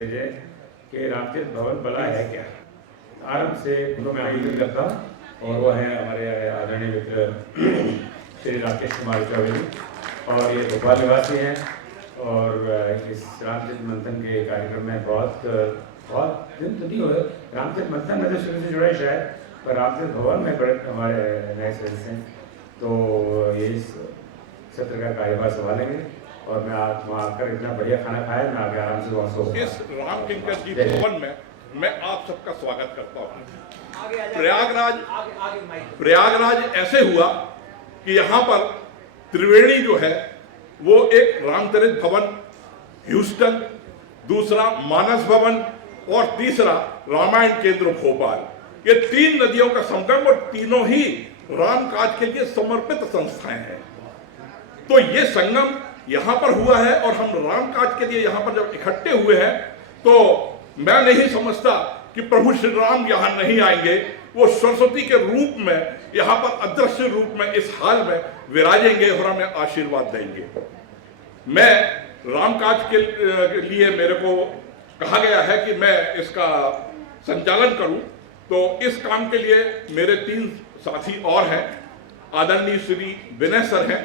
कि रामतीर्थ भवन बड़ा है क्या। आरंभ से उनको मैं आमंत्रित करता हूँ और वो है हमारे आदरणीय मित्र श्री राकेश कुमार चौधरी और ये भोपाल निवासी हैं और इस रामतीर्थ मंथन के कार्यक्रम में बहुत दिन तो नहीं हुए। रामतीर्थ मंथन में तो शुरू से जुड़ा है शायद, पर रामतीर्थ भवन में बड़े हमारे नए सदस्य हैं, तो ये इस सत्र का कार्यभार संभालेंगे और मैं आज वहाँ आकर इतना बढ़िया खाना खाया, मैं आगे आराम से वहाँ सो। इस राम किंकर जी भवन में मैं आप सबका स्वागत करता हूँ। प्रयागराज ऐसे हुआ कि यहाँ पर त्रिवेणी जो है वो एक रामचरित भवन, ह्यूस्टन, दूसरा मानस भवन और तीसरा रामायण केंद्र भोपाल, ये तीन नदियों का संगम और तीनों ही राम काज के लिए समर्पित संस्थाएं हैं। तो ये संगम यहाँ पर हुआ है और हम राम काज के लिए यहाँ पर जब इकट्ठे हुए हैं तो मैं नहीं समझता कि प्रभु श्री राम यहाँ नहीं आएंगे। वो सरस्वती के रूप में यहाँ पर अदृश्य रूप में इस हाल में विराजेंगे और हमें आशीर्वाद देंगे। मैं राम काज के लिए मेरे को कहा गया है कि मैं इसका संचालन करूं, तो इस काम के लिए मेरे तीन साथी और हैं। आदरणीय श्री विनय सर हैं।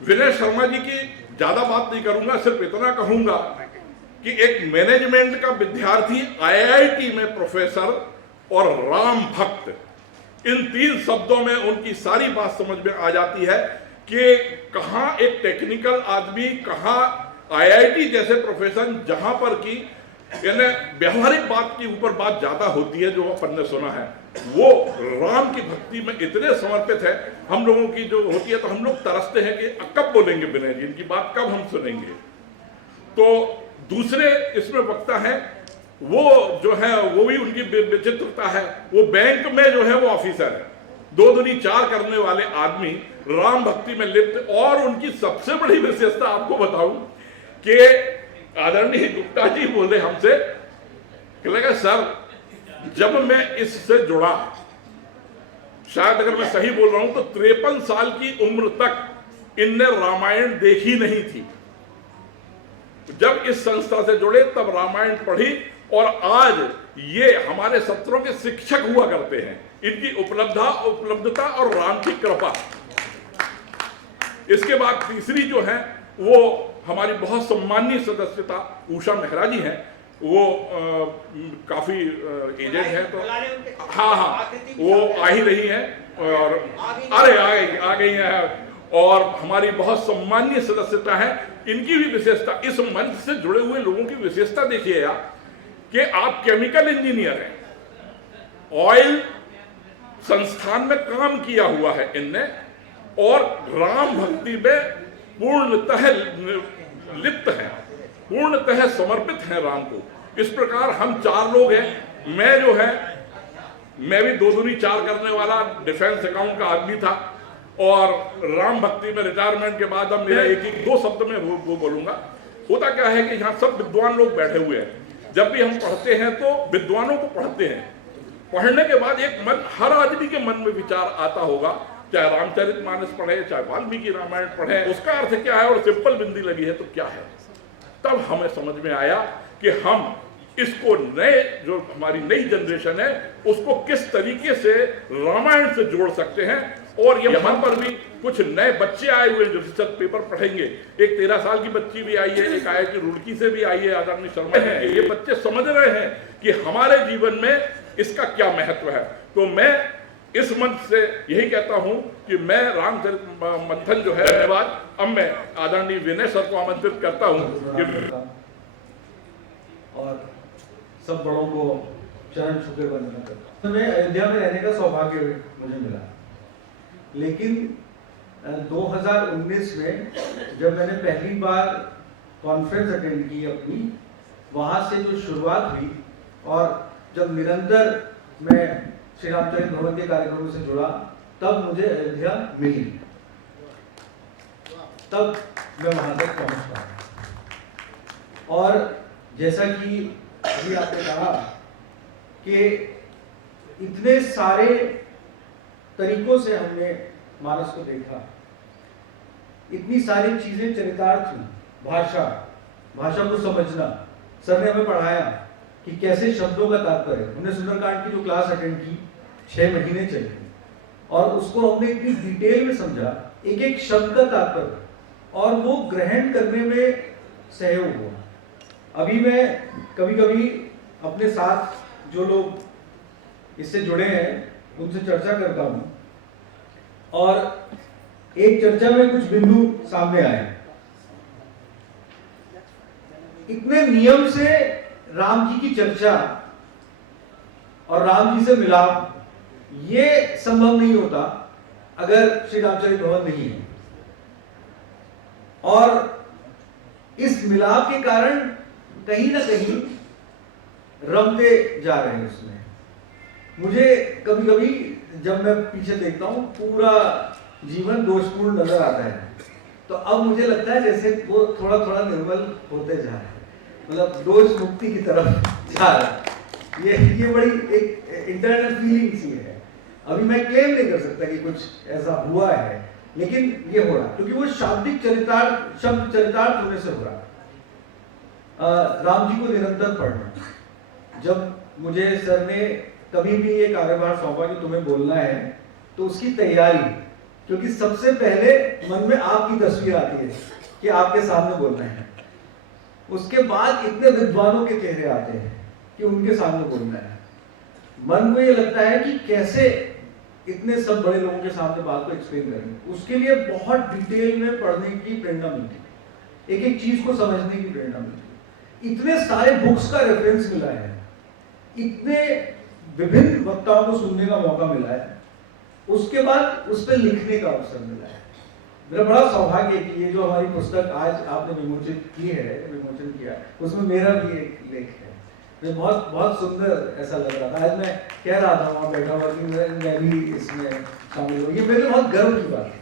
विनय शर्मा जी की ज्यादा बात नहीं करूंगा, सिर्फ इतना कहूंगा कि एक मैनेजमेंट का विद्यार्थी, आईआईटी में प्रोफेसर और राम भक्त, इन तीन शब्दों में उनकी सारी बात समझ में आ जाती है कि कहां एक टेक्निकल आदमी, कहां आईआईटी जैसे प्रोफेसर, जहां पर की यानी व्यवहारिक बात के ऊपर बात ज्यादा होती है, जो अपन ने सुना है, वो राम की भक्ति में इतने समर्पित है। हम लोगों की जो होती है तो हम लोग तरसते हैं कि कब बोलेंगे विनय जी, इनकी बात कब हम सुनेंगे। तो दूसरे इसमें वक्ता है, वो जो है वो भी उनकी विचित्रता है। वो बैंक में जो है वो ऑफिसर है, 2 दूनी 4 करने वाले आदमी, राम भक्ति में लिप्त। और उनकी सबसे बड़ी विशेषता आपको बताऊं कि आदरणीय गुप्ता जी बोले हमसे कि लगा सर, जब मैं इससे जुड़ा, शायद अगर मैं सही बोल रहा हूं तो 53 साल की उम्र तक इनने रामायण देखी नहीं थी। जब इस संस्था से जुड़े तब रामायण पढ़ी और आज ये हमारे सत्रों के शिक्षक हुआ करते हैं। इनकी उपलब्धता और राम की कृपा। इसके बाद तीसरी जो है वो हमारी बहुत सम्मानीय सदस्यता उषा मेहरा जी हैं। वो काफी एजेड है, तो हाँ वो आ ही रही हैं और आ गई हैं और हमारी बहुत सम्मानीय सदस्यता है। इनकी भी विशेषता, इस मंच से जुड़े हुए लोगों की विशेषता देखिए यार, कि आप केमिकल इंजीनियर हैं, ऑयल संस्थान में काम किया हुआ है इनने, और राम भक्ति में पूर्णतः लिप्त हैं, पूर्णतः समर्पित हैं राम को। इस प्रकार हम 4 लोग हैं। मैं जो है, मैं भी 2 दूनी 4 करने वाला डिफेंस अकाउंट का आदमी था और राम भक्ति में रिटायरमेंट के बाद अब मेरा 1-2 शब्द में वो बोलूंगा। होता क्या है कि यहाँ सब विद्वान लोग बैठे हुए हैं। जब भी हम पढ़ते हैं तो विद्वानों को पढ़ते हैं। पढ़ने के बाद एक मन, हर आदमी के मन में विचार आता होगा, चाहे रामचरितमानस पढ़े, चाहे वाल्मीकि रामायण पढ़े, उसका अर्थ क्या है और सिंपल बिंदी लगी है तो क्या है। तब हमें समझ में आया कि हम इसको नए, जो हमारी नई जनरेशन है, उसको किस तरीके से रामायण से जोड़ सकते हैं। और यहाँ पर भी कुछ नए बच्चे आए हुए हैं जो रिसर्च पेपर पढ़ेंगे। एक 13 साल की बच्ची भी आई है, एक IIT रुड़की से भी आई है, आदरणीय शर्मा है। ये बच्चे समझ रहे हैं कि हमारे जीवन में इसका क्या महत्व है। तो मैं इस मंच से यही कहता हूं कि मैं रामचरित मंथन जो है, धन्यवाद। अब मैं आदरणीय विनय सर को आमंत्रित करता हूं कि और सब बड़ों को चरण छू के वंदना करता हूं। अयोध्या में रहने का सौभाग्य मुझे मिला, लेकिन 2019 में जब मैंने पहली बार कॉन्फ्रेंस अटेंड की अपनी, वहां से जो शुरुआत हुई और जब निरंतर मैं श्री रामचरित भवन के कार्यक्रमों से जुड़ा, तब मुझे अयोध्या मिली, तब मैं वहां तक पहुंच पाया। और जैसा कि अभी आपने कहा कि इतने सारे तरीकों से हमने मानस को देखा, इतनी सारी चीजें चरितार्थ हुई, भाषा को समझना, सर ने हमें पढ़ाया कि कैसे शब्दों का तात्पर्य, हमने सुंदरकांड की जो क्लास अटेंड की 6 महीने चली और उसको हमने इतनी डिटेल में समझा, एक एक शब्द का तात्पर्य, और वो ग्रहण करने में सहयोग हुआ। अभी मैं कभी कभी अपने साथ जो लोग इससे जुड़े हैं उनसे चर्चा करता हूं और एक चर्चा में कुछ बिंदु सामने आए। इतने नियम से राम जी की चर्चा और राम जी से मिलाप, ये संभव नहीं होता अगर श्री रामचरित भवन नहीं है। और इस मिलाप के कारण कहीं ना कहीं रमते जा रहे हैं उसमें। मुझे कभी कभी जब मैं पीछे देखता हूं पूरा जीवन दोषपूर्ण नजर आता है, तो अब मुझे लगता है जैसे वो थोड़ा थोड़ा निर्मल होते जा रहे हैं, मतलब दोष मुक्ति की तरफ जा रहा है। ये बड़ी एक इंटरनल फीलिंग सी है। अभी मैं क्लेम नहीं कर सकता कि कुछ ऐसा हुआ है, लेकिन ये हो रहा क्योंकि वो शाब्दिक चरितार्थ, शब्द चरितार्थ होने से हो रहा। राम जी को निरंतर पढ़ना। जब मुझे सर ने कभी भी ये कार्यभार सौंपा कि तुम्हें बोलना है, तो उसकी तैयारी, क्योंकि सबसे पहले मन में आपकी तस्वीर आती है कि आपके सामने बोलना है, उसके बाद इतने विद्वानों के चेहरे आते हैं कि उनके सामने बोलना है। मन को ये लगता है कि कैसे इतने सब बड़े लोगों के सामने बात को एक्सप्लेन करेंगे। उसके लिए बहुत डिटेल में पढ़ने की प्रेरणा मिलती है, एक एक चीज को समझने की प्रेरणा मिलती है। इतने सारे बुक्स का रेफरेंस मिला है, इतने विभिन्न वक्ताओं को सुनने का मौका मिला है, उसके बाद उस पर लिखने का अवसर मिला है। मेरा बड़ा सौभाग्य है कि ये जो हमारी पुस्तक आज आपने विमोचित की है, विमोचन किया, उसमें मेरा भी एक लेख है। मुझे बहुत बहुत सुंदर ऐसा लग रहा था। आज मैं कह रहा था वहाँ बैठा हुआ कि मैं भी इसमें शामिल हूँ। ये मेरे लिए बहुत गर्व की बात है,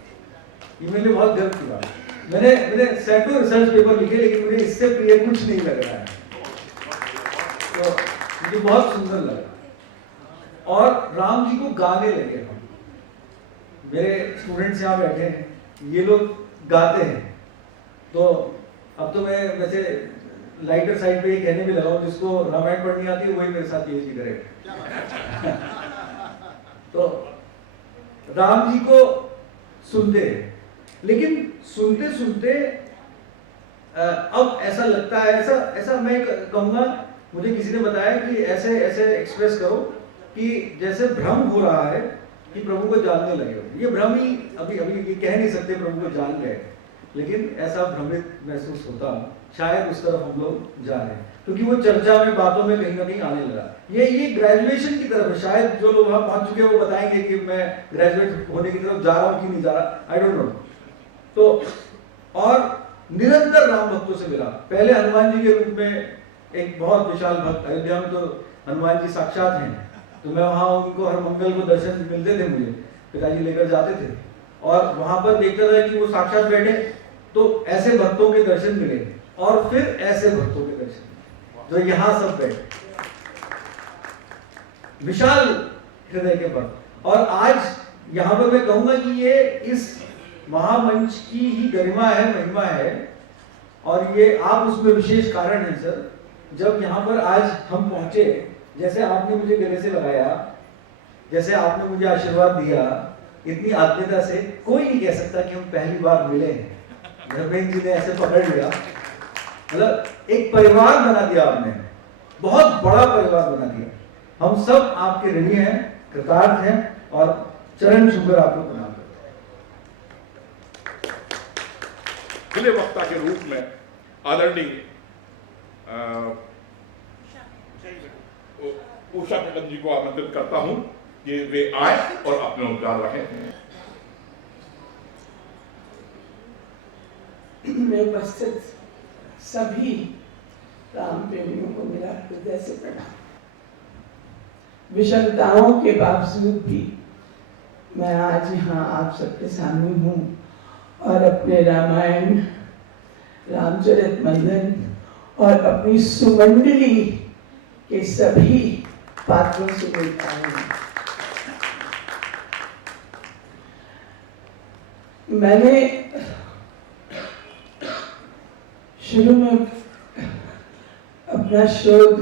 ये मेरे लिए बहुत गर्व की बात है। मैंने सैकड़ों रिसर्च पेपर लिखे, लेकिन मुझे इससे प्रिय कुछ नहीं लग रहा है, तो मुझे बहुत सुंदर लगा। और राम जी को गाने लगे हम। मेरे स्टूडेंट्स यहाँ बैठे हैं, ये लोग गाते हैं, तो अब तो मैं वैसे लाइटर साइड पे ये कहने भी लगा हूं, जिसको रामायण पढ़नी आती है वही मेरे साथ पीएचडी करेगा। तो राम जी को सुनते हैं, लेकिन सुनते सुनते अब ऐसा लगता है, ऐसा मैं कहूंगा, मुझे किसी ने बताया कि ऐसे ऐसे एक्सप्रेस करो कि जैसे भ्रम हो रहा है कि प्रभु को जानने लगे हो। ये भ्रम ही अभी ये कह नहीं सकते प्रभु को जान गए, लेकिन ऐसा भ्रमित महसूस होता, शायद उस तरफ हम लोग जा रहे हैं, क्योंकि वो चर्चा में, बातों में कहीं ना कहीं आने लगा। ये ग्रेजुएशन की तरफ है। शायद जो लोग वहां पहुंच चुके हैं वो बताएंगे कि मैं ग्रेजुएट होने की तरफ जा रहा हूं कि नहीं जा रहा, आई डोंट नो। तो और निरंतर राम भक्तों से मिला। पहले हनुमान जी के रूप में एक बहुत विशाल भक्त, अयोध्या में तो हनुमान जी साक्षात हैं, तो मैं वहां उनको हर मंगल को दर्शन मिलते थे, मुझे पिताजी लेकर जाते थे, और वहां पर देखता था कि वो साक्षात बैठे, तो ऐसे भक्तों के दर्शन मिले, और फिर ऐसे भक्तों के दर्शन जो यहाँ सब बैठे, विशाल हृदय के भक्त। और आज यहाँ पर मैं कहूंगा कि ये इस महामंच की ही गरिमा है, महिमा है, और ये आप उसमें विशेष कारण है सर। जब यहाँ पर आज हम पहुंचे, जैसे आपने मुझे गले से लगाया, जैसे आपने मुझे आशीर्वाद दिया, इतनी आत्मीयता से, कोई नहीं कह सकता कि हम पहली बार मिले हैं। धर्मेंद्र जी ने ऐसे पकड़ लिया, मतलब एक परिवार बना दिया आपने, बहुत बड़ा परिवार बना दिया। हम सब आपके ऋणी हैं, कृतार्थ हैं, और चरण छूकर आपको प्रणाम करते हैं। खुले वक्ता के रूप में आदरणीय उषा मैडम जी को आमंत्रित करता हूं कि वे आए और अपने उद्गार रखें। में उपस्थित सभी राम प्रेमियों को मेरा हृदय से प्रणाम। विषमताओं के बावजूद भी मैं आज यहाँ आप सबके सामने हूँ और अपने रामायण, रामचरितमंथन और अपनी सुमंडली के सभी पात्रों से मिलता हूँ। मैंने शुरू में अपने अपना शोध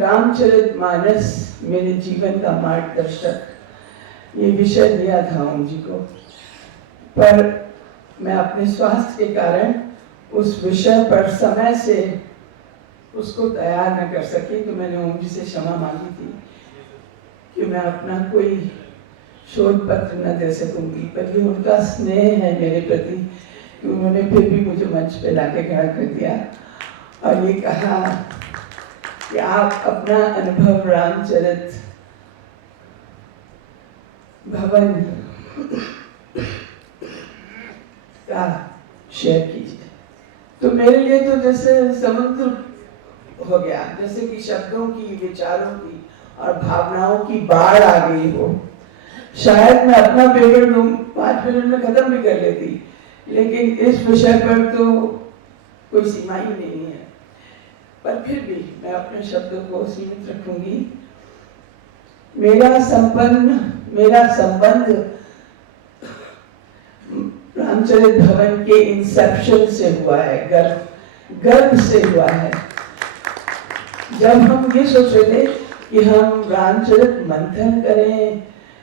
रामचरितमानस मेरे जीवन का मार्गदर्शक ये विषय दिया था ओम जी को, पर मैं अपने स्वास्थ्य के कारण उस विषय पर समय से उसको तैयार न कर सकी, तो मैंने ओम जी से क्षमा मांगी थी कि मैं अपना कोई शोध पत्र न दे सकूंगी, पर ये उनका स्नेह है मेरे प्रति कि उन्होंने फिर भी मुझे मंच पे लाके खड़ा कर दिया और ये कहा कि आप अपना अनुभव रामचरित भवन का शेयर कीजिए। तो मेरे लिए तो जैसे समुद्र हो गया, जैसे कि शब्दों की, विचारों की और भावनाओं की बाढ़ आ गई हो। शायद मैं अपना पेपर 5 मिनट में खत्म भी कर लेती, लेकिन इस विषय पर तो कोई सीमा ही नहीं है, पर फिर भी मैं अपने शब्दों को सीमित रखूंगी। मेरा संबंध रामचरित भवन के इंसेप्शन से हुआ है, गर्भ से हुआ है। जब हम ये सोच रहे थे कि हम रामचरित मंथन करें,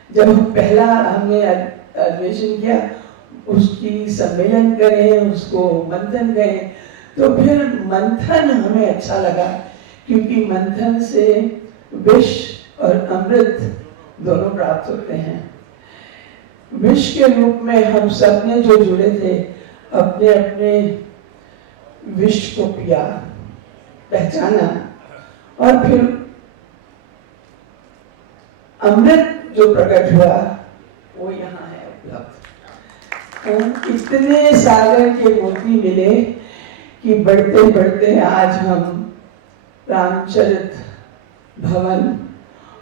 जब हम पहला हमने अधिवेशन किया, उसकी सम्मेलन करें, उसको मंथन करें, तो फिर मंथन हमें अच्छा लगा, क्योंकि मंथन से विष और अमृत दोनों प्राप्त होते हैं। विष के रूप में हम सब ने जो जुड़े थे, अपने अपने विष को पिया, पहचाना, और फिर अमृत जो प्रकट हुआ वो यहाँ है उपलब्ध। इतने सागर के मोती मिले कि बढ़ते बढ़ते आज हम रामचरित भवन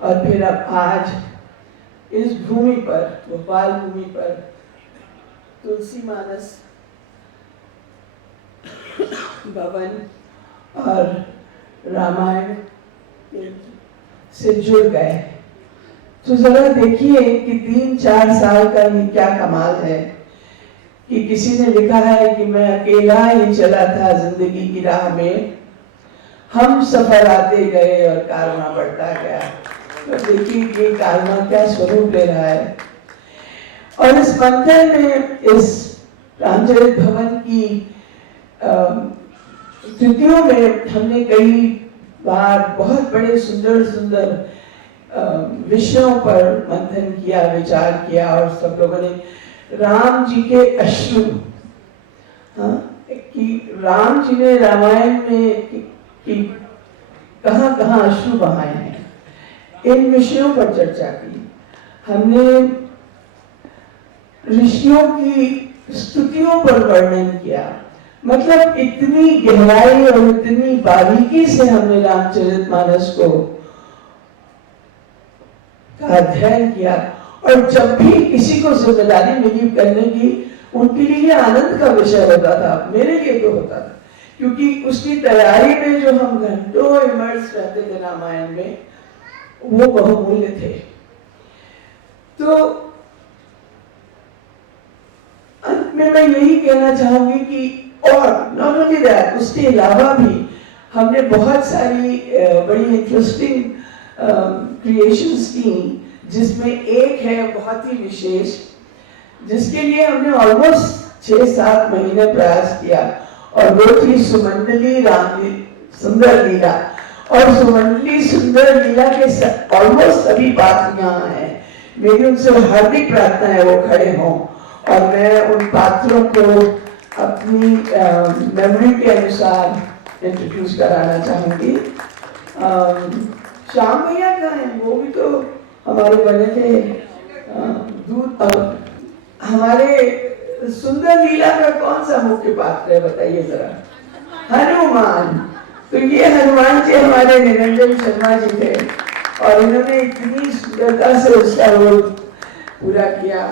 और फिर अब आज इस भूमि पर, भोपाल भूमि पर तुलसी मानस भवन और रामायण से जुड़ गए। तो जरा देखिए कि 3-4 साल का ये क्या कमाल है कि किसी ने लिखा है कि मैं अकेला ही चला था जिंदगी की राह में, हम सफर आते गए और कारवां बढ़ता गया। तो देखिए ये कारवां क्या स्वरूप ले रहा है। और इस मंथन में, इस रामचरित भवन की तिथियों में हमने कई बार बहुत बड़े सुंदर सुंदर विषयों पर मंथन किया, विचार किया, और सब लोगों ने राम जी के अश्रु, कि राम जी ने रामायण में कि कहाँ कहाँ अश्रु बहाए हैं, इन विषयों पर चर्चा की। हमने ऋषियों की स्तुतियों पर वर्णन किया, मतलब इतनी गहराई और इतनी बारीकी से हमने रामचरितमानस को का अध्ययन किया। और जब भी किसी को जिम्मेदारी मिली करने की, उनके लिए आनंद का विषय होता था, मेरे लिए तो होता था, क्योंकि उसकी तैयारी में जो हम घंटों इमर्स रहते थे रामायण में, वो बहुमूल्य थे। तो अंत में मैं यही कहना चाहूंगी कि, और नॉट ओनली दैट, उसके अलावा भी हमने बहुत सारी बड़ी इंटरेस्टिंग क्रिएशंस की, जिसमें एक है बहुत ही विशेष, जिसके लिए हमने ऑलमोस्ट 6-7 महीने प्रयास किया, और वो थी सुमंडली सुंदर लीला। और सुमंडली सुंदर लीला के ऑलमोस्ट सभी पात्र यहाँ हैं। मेरी उनसे हार्दिक प्रार्थना है वो खड़े हों, और मैं उन पात्रों को अपनी मेमोरी के अनुसार इंट्रोड्यूस कराना चाहूंगी। श्याम भैया कहाँ हैं? वो भी तो हमारे बने थे दूध। हमारे सुंदर लीला का कौन सा मुख्य पात्र है बताइए जरा? हनुमान। तो ये हनुमान जी हमारे निरंजन शर्मा जी थे, और इन्होंने इतनी सुंदरता से उसका रोल पूरा किया।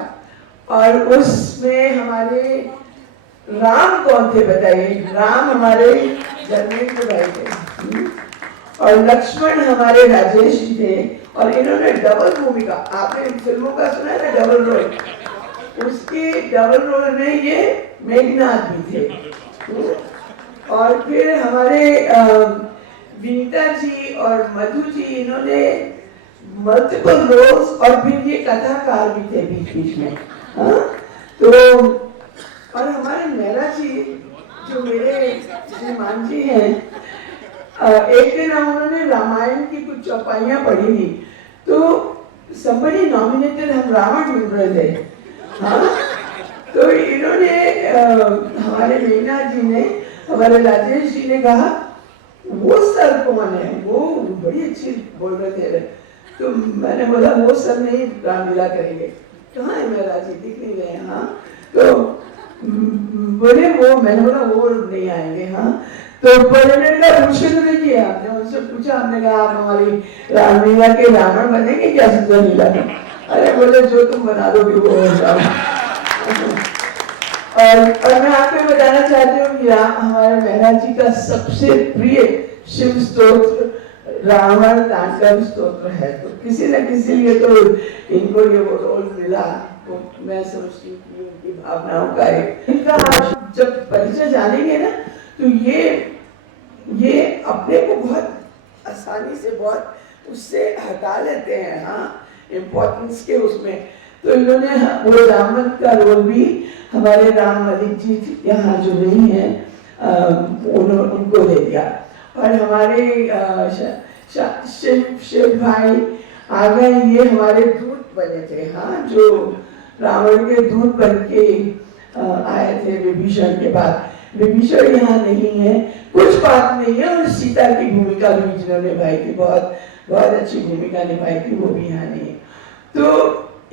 और उसमें हमारे राम कौन थे बताइए? राम हमारे धर्मेंद्र भाई थे, और लक्ष्मण हमारे राजेश जी थे। और इन्होंने डबल भूमिका, आपने इन फिल्मों का सुना है ना, डबल रोल, उसके डबल रोल में ये मेघनाथ भी थे। और फिर हमारे विनीता जी और मधु जी, इन्होंने मल्टीपल रोल्स, और फिर ये कथाकार भी थे बीच बीच में। हाँ, तो और हमारे मेहरा जी जो मेरे श्रीमान जी हैं, एक दिन उन्होंने रामायण की कुछ चौपाइयाँ पढ़ी थी, तो somebody nominated, हम रावण ढूंढ रहे थे। हाँ, तो इन्होंने हमारे मीना जी ने, हमारे राजेश जी ने कहा वो सर कौन है, वो बड़ी अच्छी बोल रहे थे। तो मैंने बोला वो सर नहीं, रामलीला करेंगे। कहाँ है मेरा जी, दिख नहीं रहे। हाँ, तो बोले वो, मैंने बोला वो नहीं आएंगे। हाँ, तो प्रेसिडेंट का क्वेश्चन नहीं किया, हमने उनसे पूछा, हमने कहा आप हमारी रामलीला के रावण बनेंगे क्या सुंदर लीला में? अरे बोले जो तुम बना दोगे वो हो जाओ। और मैं आपको बताना चाहती हूँ कि हमारे मेहरा जी का सबसे प्रिय शिव स्तोत्र रावण तांडव स्तोत्र है। तो किसी न किसी लिए तो इनको ये वो रोल मिला, तो मैं समझती हूँ कि उनकी भावनाओं का एक, इनका आप जब परिचय जानेंगे ना, तो ये अपने को बहुत आसानी से बहुत उससे हटा लेते हैं। हाँ, इम्पोर्टेंस के उसमें। तो इन्होंने वो रामन का रोल भी हमारे राम मलिक जी यहाँ जो नहीं है, उनको दे दिया। और हमारे शिव भाई आ गए, ये हमारे दूत बने थे। हाँ, जो रावण के दूत बन के आए थे विभीषण के बाद। विभीषण यहाँ नहीं है, कुछ बात नहीं है, और सीता की भूमिका भी जिन्होंने निभाई थी, बहुत बहुत अच्छी भूमिका निभाई थी, वो भी यहाँ नहीं है। तो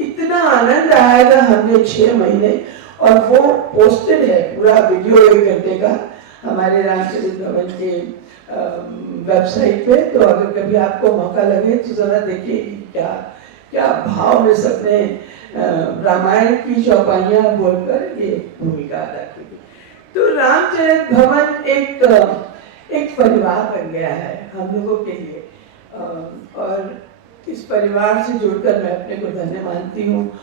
इतना आनंद आया था हमने 6 महीने, और वो पोस्टेड है पूरा वीडियो 1 घंटे का हमारे रामचरित भवन के वेबसाइट पे। तो अगर कभी आपको मौका लगे तो जरा देखिए क्या क्या भाव में सबने रामायण की चौपाइयाँ बोलकर ये भूमिका अदा की थी। तो रामचरित भवन एक परिवार बन गया है हम लोगों के लिए, और इस परिवार से जुड़कर मैं अपने को धन्य मानती हूँ।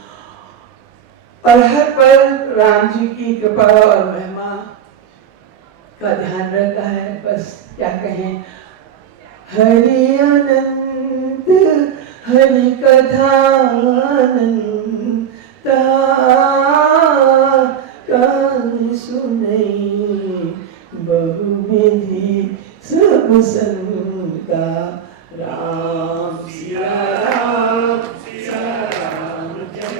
और हर पल राम जी की कृपा और महिमा का ध्यान रहता है। बस क्या कहें, हरि अनंत हरि कथा अनंता, कान सुनई बहुविधि सब संता, राम सिया राम जय।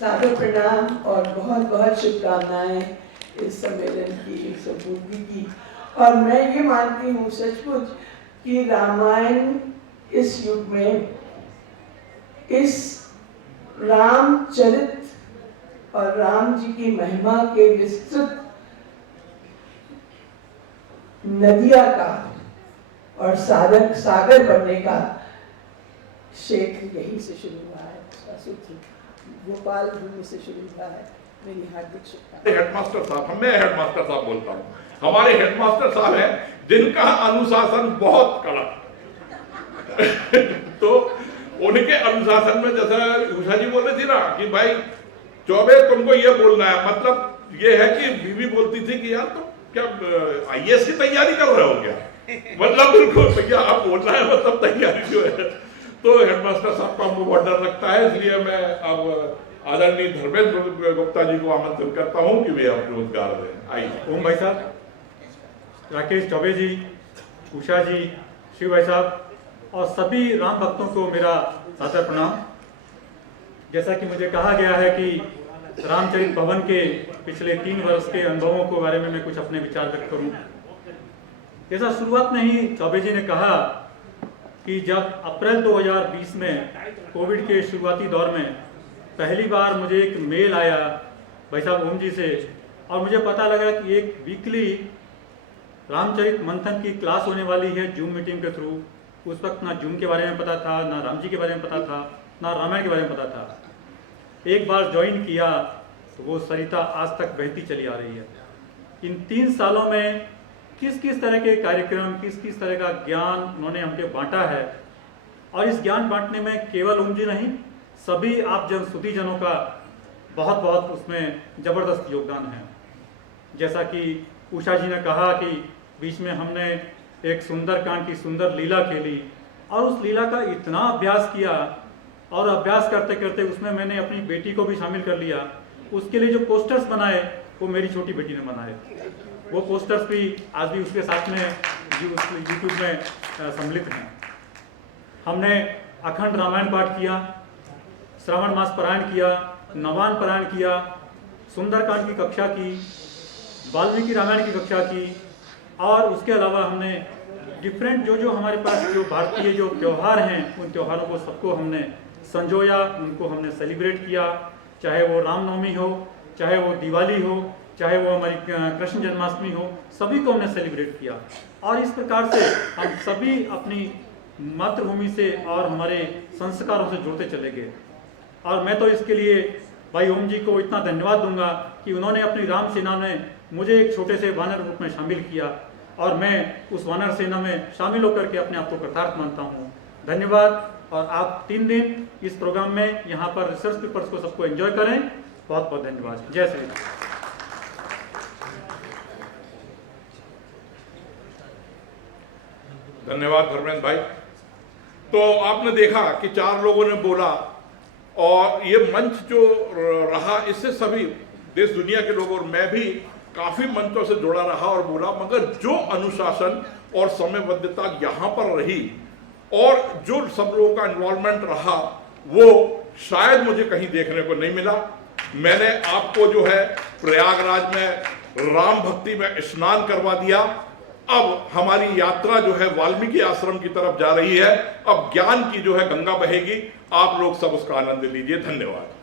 सादर प्रणाम और बहुत बहुत शुभकामनाएं इस सम्मेलन की 100वीं की। और मैं ये मानती हूँ सचमुच कि रामायण इस युग में, इस रामचरित और राम जी की महिमा के विस्तृत नदिया का और सागर बनने का क्षेत्र यहीं से शुरू हुआ है, गोपाल भूमि से शुरू हुआ है। मेरी हार्दिक शुभकामनाएं। हेडमास्टर साहब, मैं हेडमास्टर साहब बोलता हूँ, हमारे हेडमास्टर साहब हैं जिनका अनुशासन बहुत कड़क तो उनके अनुशासन में, जैसा उषा जी बोल रही थी ना कि भाई चौबे तुमको ये बोलना है, मतलब ये है कि बीवी बोलती थी कि यार तुम क्या IAS की तैयारी कर रहे हो क्या, मतलब बिल्कुल भैया आप बोलना है मतलब तैयारी जो है। तो हेडमास्टर साहब का बहुत डर लगता है, इसलिए मैं अब आदरणीय धर्मेंद्र गुप्ता जी को आमंत्रित करता हूं कि वे अपने उद्गार दें। आइए। ओम भाई साहब, राकेश चौबे जी, उषा जी, शिव भाई साहब और सभी राम भक्तों को मेरा सादर प्रणाम। जैसा कि मुझे कहा गया है कि रामचरित भवन के पिछले 3 वर्ष के अनुभवों के बारे में मैं कुछ अपने विचार व्यक्त करूं। जैसा शुरुआत में ही चौबे जी ने कहा कि जब अप्रैल 2020 में कोविड के शुरुआती दौर में पहली बार मुझे एक मेल आया भाई साहब ओम जी से, और मुझे पता लगा कि एक वीकली रामचरित मंथन की क्लास होने वाली है जूम मीटिंग के थ्रू। उस वक्त ना जूम के बारे में पता था, ना राम जी के बारे में पता था, ना रामायण के बारे में पता था। एक बार ज्वाइन किया तो वो सरिता आज तक बहती चली आ रही है। इन 3 सालों में किस किस तरह के कार्यक्रम, किस किस तरह का ज्ञान उन्होंने हमके बांटा है, और इस ज्ञान बांटने में केवल ओम जी नहीं, सभी आप जन सुधी जनों का बहुत बहुत उसमें जबरदस्त योगदान है। जैसा कि उषा जी ने कहा कि बीच में हमने एक सुंदरकांड की सुंदर लीला खेली और उस लीला का इतना अभ्यास किया और अभ्यास करते करते उसमें मैंने अपनी बेटी को भी शामिल कर लिया। उसके लिए जो पोस्टर्स बनाए वो मेरी छोटी बेटी ने बनाए। वो पोस्टर्स भी आज भी उसके साथ में यूट्यूब में सम्मिलित हैं। हमने अखंड रामायण पाठ किया, श्रावण मास पारायण किया, नवान पारायण किया, सुंदरकांड की कक्षा की, वाल्मीकि रामायण की कक्षा की और उसके अलावा हमने डिफरेंट जो हमारे पास जो भारतीय जो त्यौहार हैं उन त्योहारों को सबको हमने संजोया, उनको हमने सेलिब्रेट किया। चाहे वो रामनवमी हो, चाहे वो दिवाली हो, चाहे वो हमारी कृष्ण जन्माष्टमी हो, सभी को हमने सेलिब्रेट किया। और इस प्रकार से हम सभी अपनी मातृभूमि से और हमारे संस्कारों से जुड़ते चले गए। और मैं तो इसके लिए भाई ओम जी को इतना धन्यवाद दूंगा कि उन्होंने अपनी राम सेना में मुझे एक छोटे से वानर रूप में शामिल किया और मैं उस वानर सेना में शामिल होकर के अपने आप को कृतार्थ मानता हूँ। धन्यवाद। और आप 3 दिन इस प्रोग्राम में यहाँ पर रिसर्च पेपर्स को सबको एंजॉय करें। बहुत बहुत धन्यवाद। जय श्री राम। धन्यवाद धर्मेंद्र भाई। तो आपने देखा कि 4 लोगों ने बोला और ये मंच जो रहा इससे सभी देश दुनिया के लोग और मैं भी काफी मंचों से जुड़ा रहा और बोला, मगर जो अनुशासन और समयबद्धता यहाँ पर रही और जो सब लोगों का इन्वॉल्वमेंट रहा वो शायद मुझे कहीं देखने को नहीं मिला। मैंने आपको जो है प्रयागराज में राम भक्ति में स्नान करवा दिया। अब हमारी यात्रा जो है वाल्मीकि आश्रम की तरफ जा रही है। अब ज्ञान की जो है गंगा बहेगी। आप लोग सब उसका आनंद लीजिए। धन्यवाद।